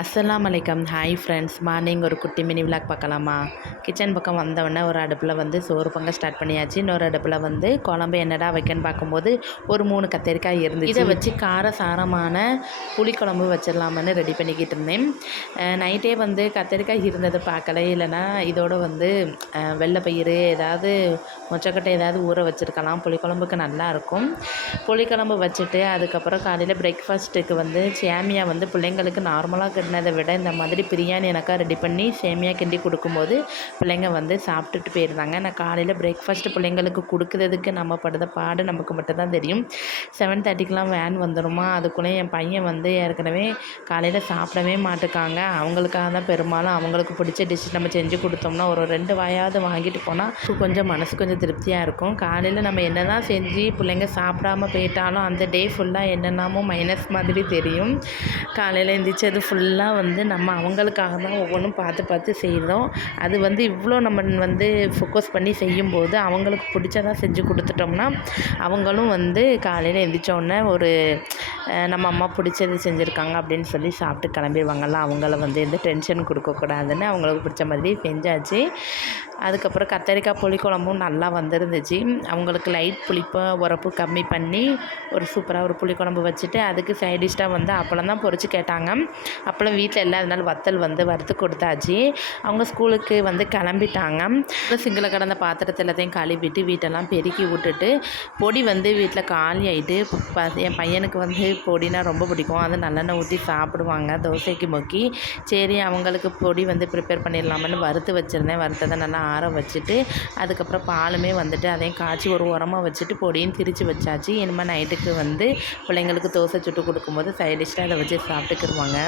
அஸ்ஸலாமு அலைக்கம். Hi friends, morning ஒரு குட்டி மினி விலாக் பார்க்கலாமா? கிச்சன் பக்கம் வந்தவொடனே ஒரு அடுப்பில் வந்து சோறு பொங்க ஸ்டார்ட் பண்ணியாச்சு. இன்னொரு அடுப்பில் வந்து குழம்பு என்னடா வைக்கன்னு பார்க்கும்போது ஒரு 3 கத்திரிக்காய் இருந்துச்சு. இதை வச்சு கார சாரமான புளிக்குழம்பு வச்சிடலாமன்னு ரெடி பண்ணிக்கிட்டு இருந்தேன். நைட்டே வந்து கத்திரிக்காய் இருந்தது பார்க்கல, இல்லைனா இதோட வந்து வெள்ளைப்பயிறு ஏதாவது மொச்சக்கட்டை ஏதாவது ஊற வச்சுருக்கலாம். புளிக்குழம்புக்கு நல்லாயிருக்கும். புளிக்குழம்பு வச்சுட்டு அதுக்கப்புறம் காலையில் பிரேக்ஃபாஸ்ட்டுக்கு வந்து சேமியா வந்து பிள்ளைங்களுக்கு நார்மலாக கிண்டினதை விட இந்த மாதிரி பிரியாணி எனக்கா ரெடி பண்ணி சேமியா கிண்டி கொடுக்கும்போது பிள்ளைங்க வந்து சாப்பிட்டுட்டு போயிருந்தாங்க. நான் காலையில் பிரேக்ஃபாஸ்ட்டு பிள்ளைங்களுக்கு கொடுக்குறதுக்கு நம்ம படுத பாடு நமக்கு மட்டும்தான் தெரியும். 7:30க்கெலாம் வேன் வந்துடுமா, அதுக்குள்ளே என் பையன் வந்து ஏற்கனவே காலையில் சாப்பிடவே மாட்டுக்காங்க. அவங்களுக்காக தான் பெரும்பாலும் அவங்களுக்கு பிடிச்ச டிஷ் நம்ம செஞ்சு கொடுத்தோம்னா ஒரு 2 வாயாவது வாங்கிட்டு போனால் கொஞ்சம் மனசு கொஞ்சம் திருப்தியாக இருக்கும். காலையில் நம்ம என்ன தான் செஞ்சு பிள்ளைங்க சாப்பிடாம போயிட்டாலும் அந்த டே ஃபுல்லாக என்னென்னமோ மைனஸ் மாதிரி தெரியும். காலையில் எழுந்திரிச்சது ஃபுல்லாக வந்து நம்ம அவங்களுக்காக தான் ஒவ்வொன்றும் பார்த்து பார்த்து செய்கிறோம். அது வந்து இவ்வளோ நம்ம வந்து ஃபோக்கஸ் பண்ணி செய்யும்போது அவங்களுக்கு பிடிச்சதாக செஞ்சு கொடுத்துட்டோம்னா அவங்களும் வந்து காலையில் எழுந்திரிச்சோடனே ஒரு நம்ம அம்மா பிடிச்சது செஞ்சுருக்காங்க அப்படின்னு சொல்லி சாப்பிட்டு கிளம்பிடுவாங்கள்ல. அவங்கள வந்து எந்த டென்ஷன் கொடுக்கக்கூடாதுன்னு அவங்களுக்கு பிடிச்ச மாதிரி செஞ்சாச்சு. அதுக்கப்புறம் கத்திரிக்காய் புளிக்குழம்பும் நல்லா வந்துருந்துச்சு. அவங்களுக்கு லைட் புளிப்பாக உரப்பு கம்மி பண்ணி ஒரு சூப்பராக ஒரு புளிக்குழம்பு வச்சுட்டு அதுக்கு சைடிஷ்டாக வந்து அப்பளம் தான் பொரிச்சு கேட்டாங்க. அப்பளம் வீட்டில் இல்லாதனால வத்தல் வந்து வறுத்து கொடுத்தாச்சு. அவங்க ஸ்கூலுக்கு வந்து கிளம்பிட்டாங்க. சிங்கில் கடந்த பாத்திரத்தை எல்லாத்தையும் கழுவிட்டு வீட்டெல்லாம் பெருக்கி விட்டுட்டு பொடி வந்து வீட்டில் காலி ஆகிட்டு என் பையனுக்கு வந்து பொடினா ரொம்ப பிடிக்கும். அது நல்லெண்ணெய் ஊற்றி சாப்பிடுவாங்க தோசைக்கு மொக்கி. சரி அவங்களுக்கு பொடி வந்து ப்ரிப்பேர் பண்ணிடலாமன்னு வறுத்து வச்சுருந்தேன். வறுத்ததை நல்லா ஆற வச்சுட்டு அதுக்கப்புறம் பாலுமே வந்துட்டு அதையும் காய்ச்சி ஒரு உரமாக வச்சுட்டு பொடியும் திரித்து வச்சாச்சு. இனிமேல் நைட்டுக்கு வந்து பிள்ளைங்களுக்கு தோசை சுட்டு கொடுக்கும்போது சைடிஷ்டாக அதை வச்சு சாப்பிட்டுக்கிடுவாங்க.